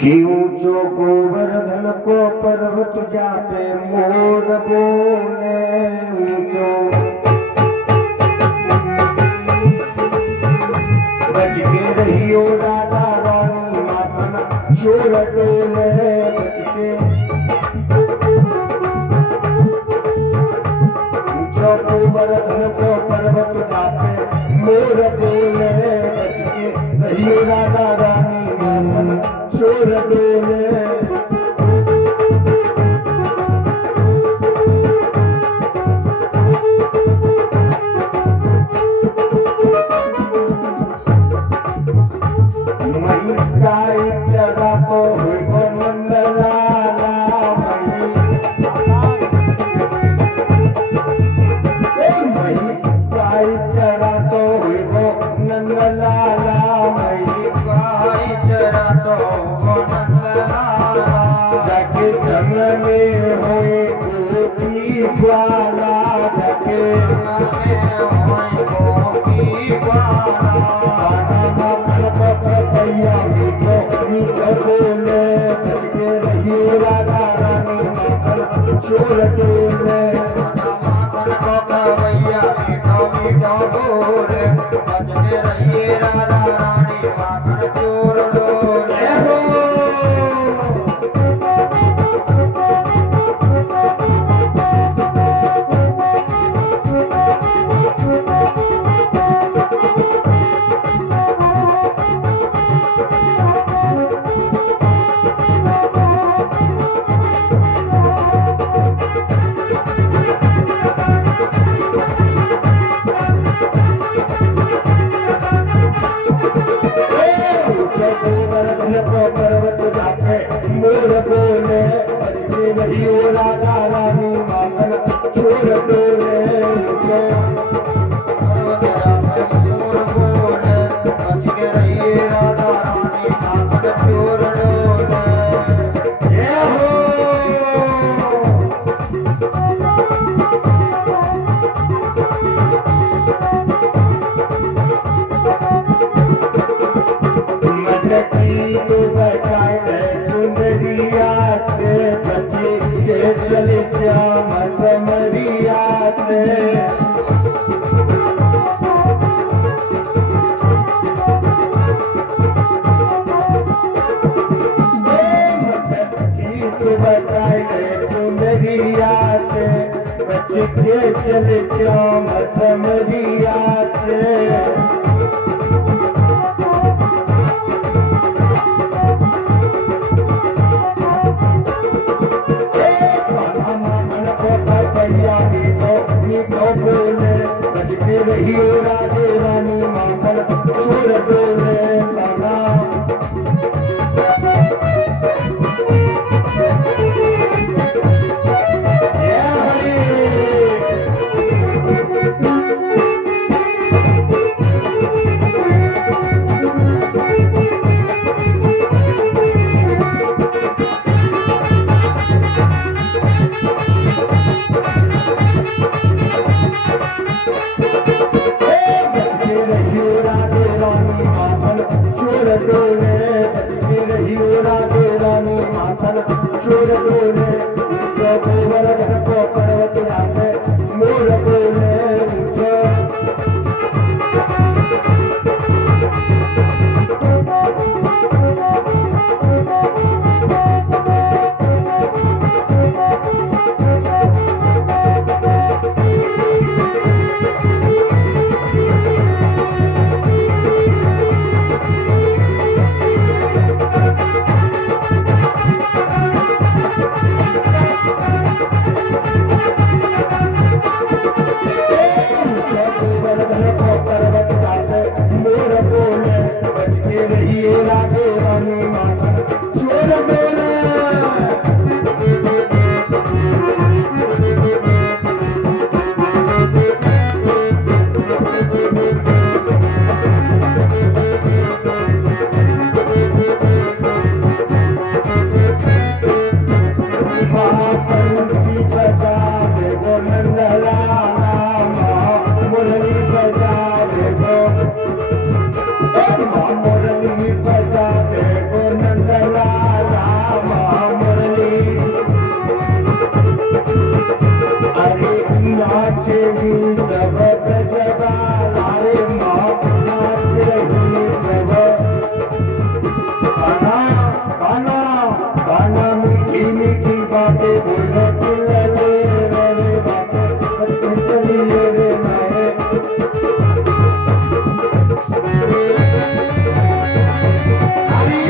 कि ऊंचो गोवर्धन को पर्वत जापे मोर बोले ऊंचो बच के रहियो राधा रानी माखन चोर डोले बच के ऊंचो गोवर्धन को पर्वत जापे मोर बोले बच के रहियो राधा रानी माखन चोर डोले मई गाय चरा को हुई वो नंदलाला मई गाय चरा तो हुई वो नंदलाला मई गाय चरा तो वो नंदलाला जाके जंग में होए गोपी ग्वाला जाके गोपी ग्वाला भैया मीठो बोले बच के रहियो राधा रानी माखन चोर डोले भैया मीठो बोले बच के रहिए राधा रानी माखन चोर डोले पर्वत जाके मोर बोले बच के रहियो राधा रानी माखन चोर डोले मोर बोले बच के रहिए राधा रानी माखन चोर डोले जय हो तो बचाए सुंदरिया से बची के चले श्याम समरिया से तो बचाए सुंदरिया से बची के चले श्याम समरिया से मीठो बोले बच के रहियो राधे रानी माखन चोर डोले काना चोर चली मेरे नावे हरि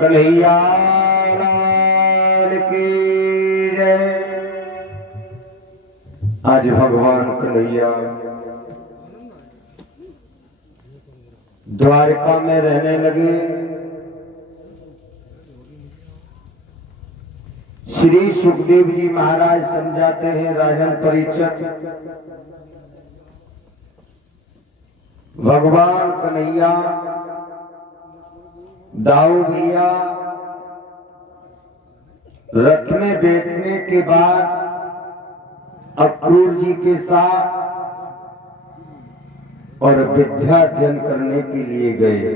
कन्हैया लाल की जय। आज भगवान कन्हैया द्वारका में रहने लगे। श्री सुखदेव जी महाराज समझाते हैं राजन परिचय भगवान कन्हैया दाऊ भैया रथ में बैठने के बाद अक्रूर जी के साथ और विद्या अध्ययन करने के लिए गए।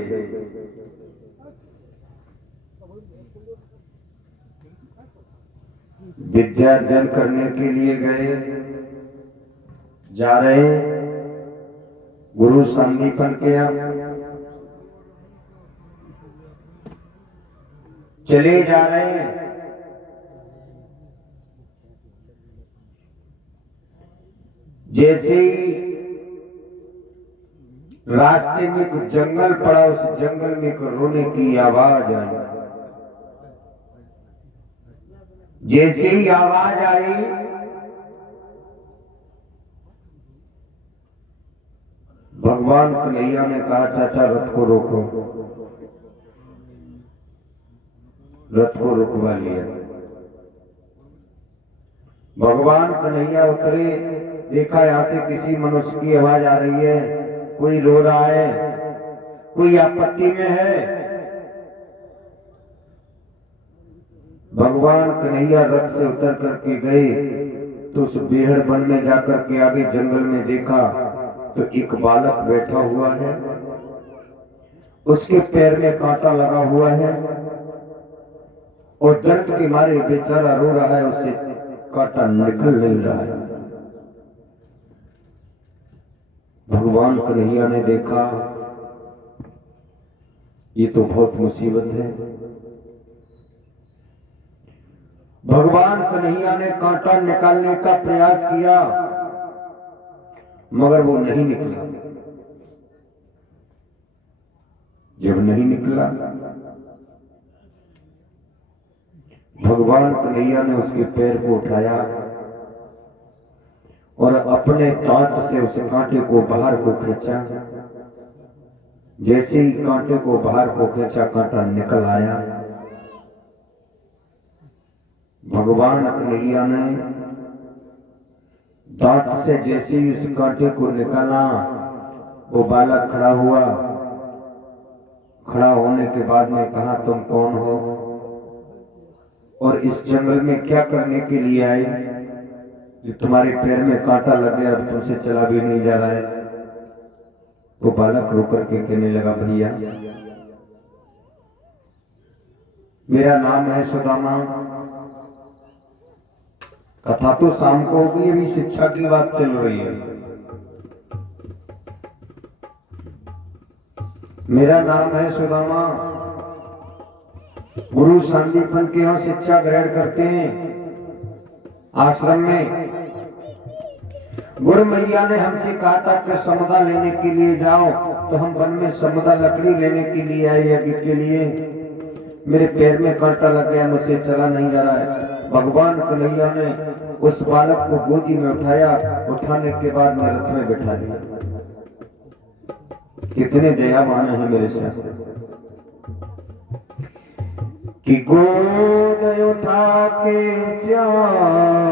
विद्या अध्ययन करने के लिए गए, जा रहे गुरु संदीपन के यहाँ चले जा रहे हैं। जैसे ही रास्ते में कुछ जंगल पड़ा, उस जंगल में एक रोने की आवाज आई। जैसे ही आवाज आई भगवान कन्हैया ने कहा चाचा रथ को रोको। रथ को रुकवा लिया। भगवान कन्हैया उतरे, देखा यहां से किसी मनुष्य की आवाज आ रही है, कोई रो रहा है, कोई आपत्ति में है। भगवान कन्हैया रथ से उतर करके गए तो उस बेहड़ वन में जाकर के आगे जंगल में देखा तो एक बालक बैठा हुआ है, उसके पैर में कांटा लगा हुआ है और दर्द के मारे बेचारा रो रहा है, उससे कांटा निकल नहीं रहा है। भगवान कन्हैया ने देखा ये तो बहुत मुसीबत है। भगवान कन्हैया ने कांटा निकालने का प्रयास किया मगर वो नहीं निकला। जब नहीं निकला भगवान कन्हैया ने उसके पैर को उठाया और अपने दांत से उस कांटे को बाहर को खींचा। जैसे ही कांटे को बाहर को खींचा कांटा निकल आया। भगवान कन्हैया ने दांत से जैसे ही उस कांटे को निकाला वो बालक खड़ा हुआ। खड़ा होने के बाद में कहा तुम कौन हो और इस जंगल में क्या करने के लिए आए जो तुम्हारे पैर में कांटा लग गया और तुमसे चला भी नहीं जा रहा है। वो बालक रोकर के कहने लगा भैया मेरा नाम है सुदामा। कथा तो शाम को होगी, अभी शिक्षा की बात चल रही है। मेरा नाम है सुदामा गुरु संदीपन के यहाँ शिक्षा ग्रहण करते हैं आश्रम में। गुरु मैया ने हमसे कहा था कि समुदा लेने के लिए जाओ, तो हम वन में समुदा लकड़ी लेने के लिए आए यज्ञ के लिए। मेरे पैर में कांटा लग गया, मुझसे चला नहीं जा रहा है। भगवान कन्हैया ने उस बालक को गोदी में उठाया, उठाने के बाद मैं रथ में बैठा लिया। कितने दयावान है मेरे साथ कि गोद उठा के श्यामुनि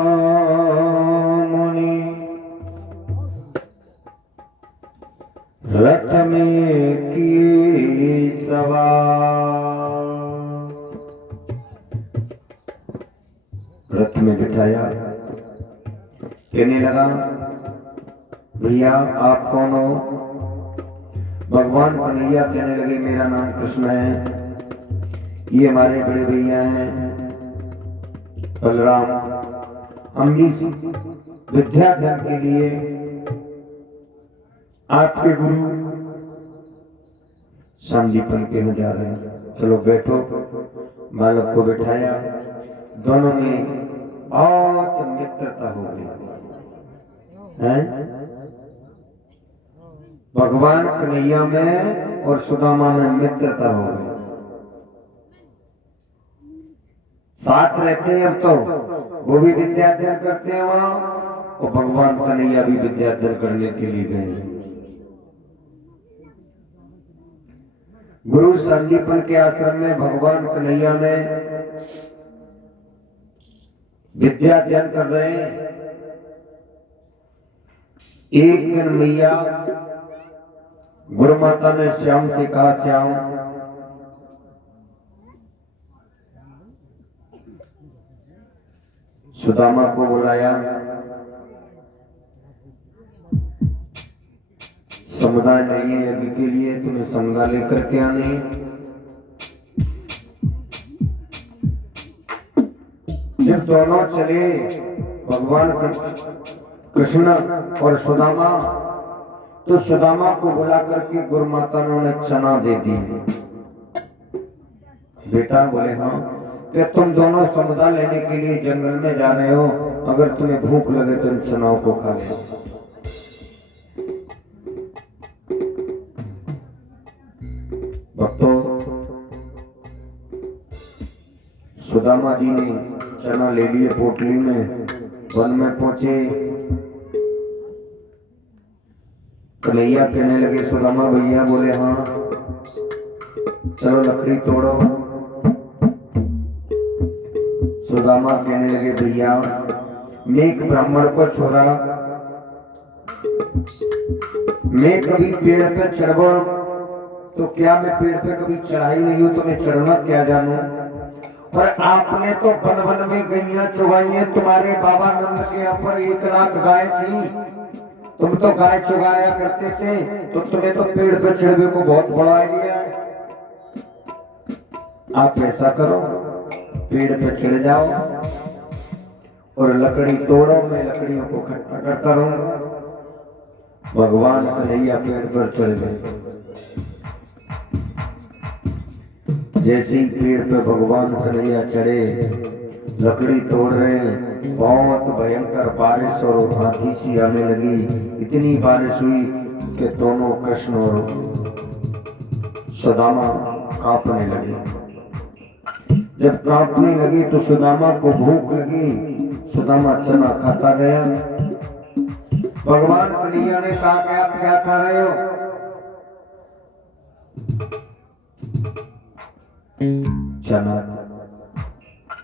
रथ में किए सवार, रथ में बिठाया। कहने लगा, भैया आप कौन हो? भगवान कन्हैया कहने लगे, मेरा नाम कृष्ण है, ये हमारे बड़े भैया हैं बलराम, हम इस विद्या धन के लिए आपके गुरु संदीपन के यहाँ जा रहे हैं। चलो बैठो। बालक को बिठाया, दोनों में बहुत मित्रता हो गई है। भगवान कन्हैया में और सुदामा में मित्रता हो गई, साथ रहते हैं। अब तो वो भी विद्याध्ययन करते हैं वहां, और भगवान कन्हैया भी विद्याध्ययन करने के लिए गए। गुरु संदीपन के आश्रम में भगवान कन्हैया ने विद्याध्ययन कर रहे हैं। एक दिन मैया गुरु माता ने श्याम से कहा, श्याम सुदामा को बुलाया, समुदाय नहीं है यज्ञ के लिए, तुम्हें समुदाय लेकर के आने। जब दोनों चले, भगवान कृष्ण और सुदामा, तो सुदामा को बुला करके गुरु माता ने उन्हें चना दे दी। बेटा बोले, हाँ, कि तुम दोनों समुदाय लेने के लिए जंगल में जा रहे हो, अगर तुम्हें भूख लगे तो इन चनाओं को खा ले। भक्तों, सुदामा जी ने चना ले लिए पोटली में, वन में पहुंचे। कन्हैया कहने लगे, सुदामा भैया बोले, हाँ चलो लकड़ी तोड़ो। सुदामा कहने लगे, भैया मैं एक ब्राह्मण को छोड़ा, मैं कभी पेड़ पे चढ़ो तो क्या मैं पेड़ पे कभी चढ़ाई नहीं हूं, तो मैं चढ़ना क्या जानू। और आपने तो वन वन में गैया चुगाई है, तुम्हारे बाबा नंद के यहाँ पर 1 लाख गाय थी, तुम तो गाय चुगाया करते थे, तो तुम्हें तो पेड़ पे चढ़ने को बहुत बड़ा आइडिया है। आप ऐसा करो, पेड़ पे चढ़ जाओ और लकड़ी तोड़ो, मैं लकड़ियों को इकट्ठा करता रहूंगा। भगवान कन्हैया पेड़ पर चढ़ गए। जैसे ही पेड़ पे भगवान कन्हैया चढ़े, लकड़ी तोड़ रहे, बहुत भयंकर बारिश और आंधी सी आने लगी। इतनी बारिश हुई कि दोनों कृष्ण और सुदामा कांपने लगे। जब कांपने लगी तो सुदामा को भूख लगी, सुदामा चना खाता गया। भगवान कन्हैया ने कहा कि आप क्या खा रहे हो? चना।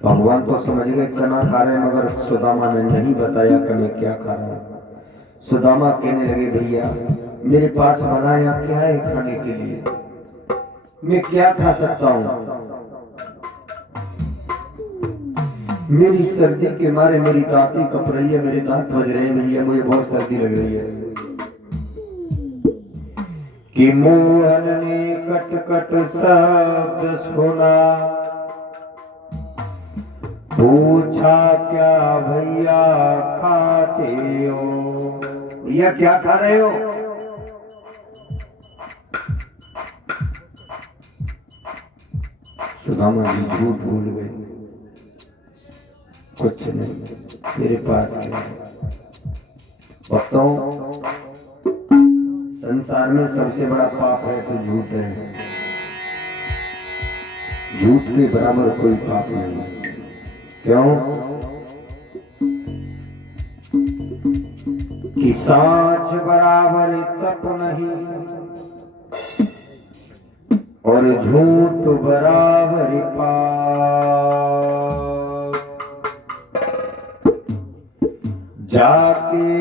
भगवान तो समझ गए चना खा रहे, मगर सुदामा ने नहीं बताया कि मैं क्या खा रहा हूं। सुदामा कहने लगे, भैया मेरे पास बनाया क्या है खाने के लिए, मैं क्या खा सकता हूं? मेरी सर्दी के मारे मेरी दांती कप रही है, मेरे दांत बज रहे हैं भैया, मुझे बहुत सर्दी लग रही है। कि मोहन ने कट कट शब्द सुना, पूछा क्या भैया खाते हो? भैया क्या खा रहे हो? सुदामा जी झूठ भूल गए, कुछ नहीं तेरे पास क्या। भक्तों, संसार में सबसे बड़ा पाप है तो झूठ है। झूठ के बराबर कोई पाप नहीं। क्यों कि साच बराबर तप नहीं और झूठ बराबर पाप। जाके